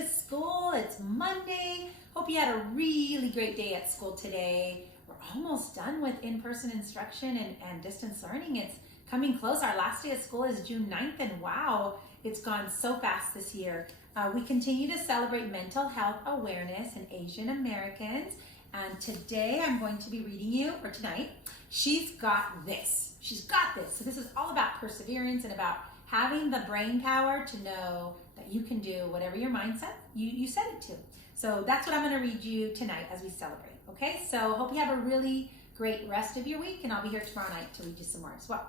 to school. It's Monday. Hope you had a really great day at school today. We're almost done with in-person instruction and distance learning. It's coming close. Our last day of school is June 9th, and wow, it's gone so fast this year. We continue to celebrate mental health awareness in Asian Americans. And today I'm going to be reading you, or tonight, She's Got This. She's got this. So this is all about perseverance and about having the brain power to know that you can do whatever your mind set, you set it to. So that's what I'm going to read you tonight as we celebrate. Okay, so hope you have a really great rest of your week, and I'll be here tomorrow night to read you some more as well.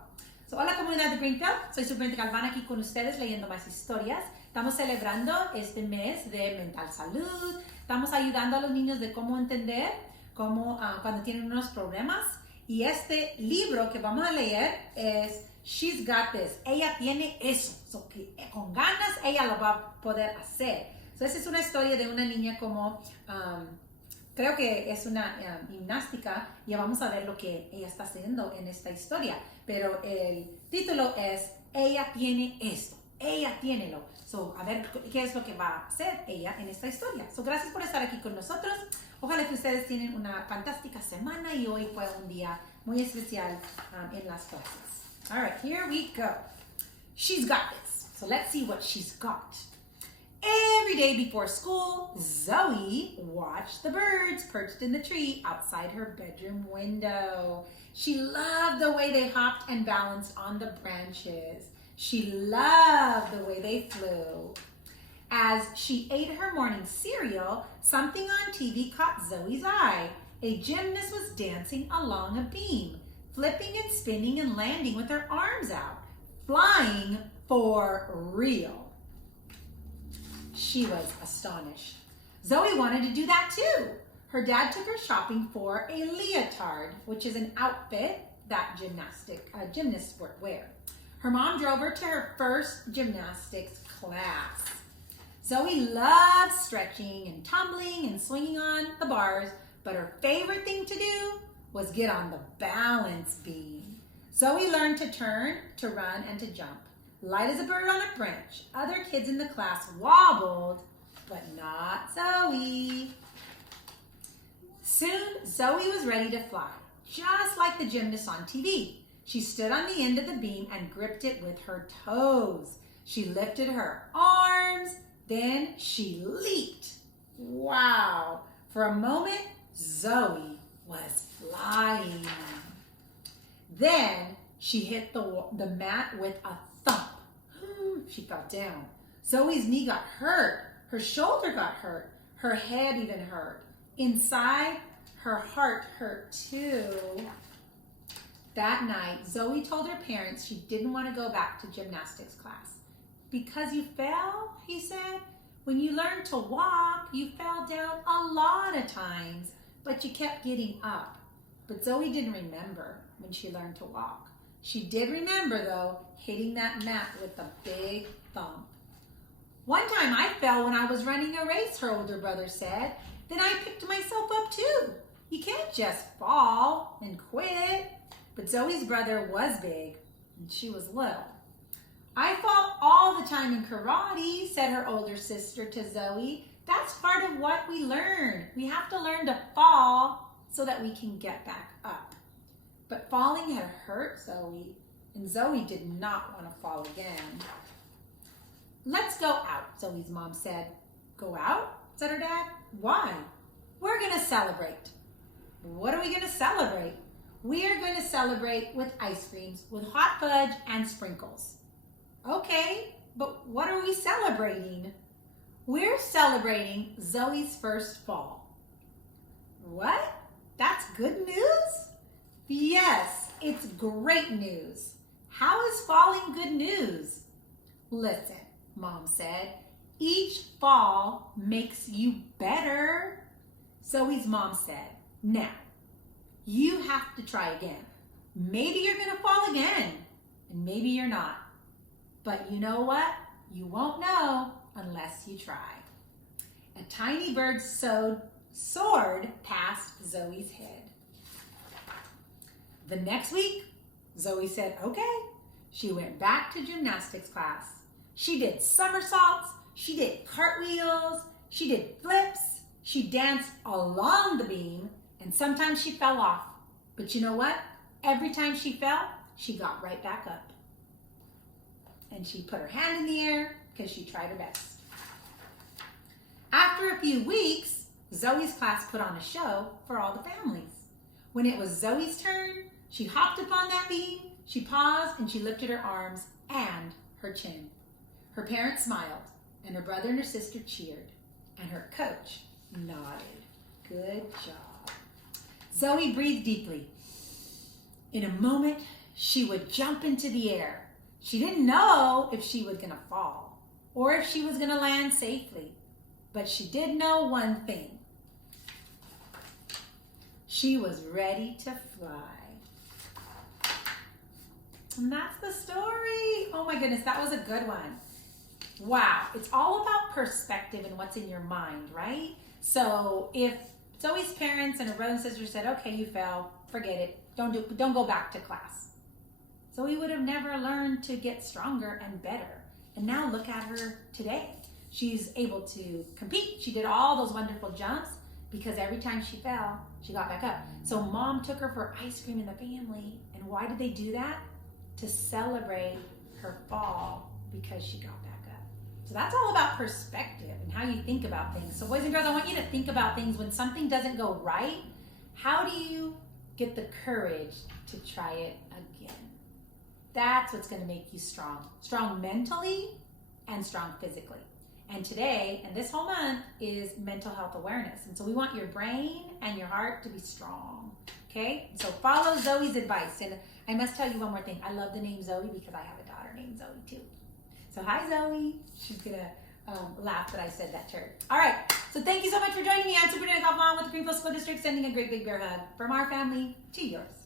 So hola comunidad de Greenfield, soy su Brenda Galván aquí con ustedes leyendo más historias. Estamos celebrando este mes de mental salud. Estamos ayudando a los niños de cómo entender cómo cuando tienen unos problemas. Y este libro que vamos a leer es She's Got This. Ella tiene eso. So, que con ganas ella lo va a poder hacer. So, esa es una historia de una niña como, creo que es una gimnástica. Y vamos a ver lo que ella está haciendo en esta historia. Pero el título es Ella tiene esto. Ella tiene lo. So, a ver qué es lo que va a hacer ella en esta historia. So, gracias por estar aquí con nosotros. Ojalá que ustedes tienen una fantástica semana y hoy fue un día muy especial en las clases. All right, here we go. She's got this. So let's see what she's got. Every day before school, Zoe watched the birds perched in the tree outside her bedroom window. She loved the way they hopped and balanced on the branches. She loved the way they flew. As she ate her morning cereal, something on TV caught Zoe's eye. A gymnast was dancing along a beam, flipping and spinning and landing with her arms out, flying for real. She was astonished. Zoe wanted to do that too. Her dad took her shopping for a leotard, which is an outfit that gymnasts wear. Her mom drove her to her first gymnastics class. Zoe loved stretching and tumbling and swinging on the bars, but her favorite thing to do was get on the balance beam. Zoe learned to turn, to run, and to jump. Light as a bird on a branch, other kids in the class wobbled, but not Zoe. Soon, Zoe was ready to fly, just like the gymnast on TV. She stood on the end of the beam and gripped it with her toes. She lifted her arms, then she leaped. Wow! For a moment, Zoe was flying. Then she hit the mat with a thump. She fell down. Zoe's knee got hurt. Her shoulder got hurt. Her head even hurt. Inside, her heart hurt too. That night, Zoe told her parents she didn't want to go back to gymnastics class. Because you fell, he said. When you learned to walk, you fell down a lot of times, but you kept getting up. But Zoe didn't remember when she learned to walk. She did remember, though, hitting that mat with a big thump. One time I fell when I was running a race, her older brother said. Then I picked myself up too. You can't just fall and quit. But Zoe's brother was big, and she was little. I fall all the time in karate, said her older sister to Zoe. That's part of what we learn. We have to learn to fall so that we can get back up. But falling had hurt Zoe, and Zoe did not want to fall again. Let's go out, Zoe's mom said. Go out? Said her dad. Why? We're going to celebrate. What are we going to celebrate? We are going to celebrate with ice creams, with hot fudge and sprinkles. Okay, but what are we celebrating? We're celebrating Zoe's first fall. What? That's good news? Yes, it's great news. How is falling good news? Listen, Mom said, each fall makes you better. Zoe's mom said, now, you have to try again. Maybe you're going to fall again, and maybe you're not. But you know what? You won't know unless you try. A tiny bird soared past Zoe's head. The next week, Zoe said, okay. She went back to gymnastics class. She did somersaults, She did cartwheels, she did flips, she danced along the beam, and sometimes she fell off. But you know what? Every time she fell, she got right back up. And she put her hand in the air because she tried her best. After a few weeks, Zoe's class put on a show for all the families. When it was Zoe's turn, she hopped up on that beam, she paused, and she lifted her arms and her chin. Her parents smiled, and her brother and her sister cheered, and her coach nodded. Good job. Zoe breathed deeply. In a moment, she would jump into the air. She didn't know if she was going to fall or if she was going to land safely, but she did know one thing. She was ready to fly. And that's the story. Oh my goodness, that was a good one. Wow, it's all about perspective and what's in your mind, right? So if Zoe's parents and her brother and sister said, okay, you fell, forget it, don't go back to class. Zoe would have never learned to get stronger and better. And now look at her today. She's able to compete. She did all those wonderful jumps because every time she fell, she got back up. So mom took her for ice cream in the family. And why did they do that? To celebrate her fall because she got back up. So that's all about perspective and how you think about things. So boys and girls, I want you to think about things when something doesn't go right. How do you get the courage to try it again? That's what's going to make you strong. Strong mentally and strong physically. And today, and this whole month, is mental health awareness. And so we want your brain and your heart to be strong. Okay? So follow Zoe's advice. And I must tell you one more thing. I love the name Zoe because I have a daughter named Zoe too. So hi, Zoe. She's going to laugh that I said that to her. All right. So thank you so much for joining me. I'm Superintendent Golf Mom with the Greenfield School District, sending a great big bear hug from our family to yours.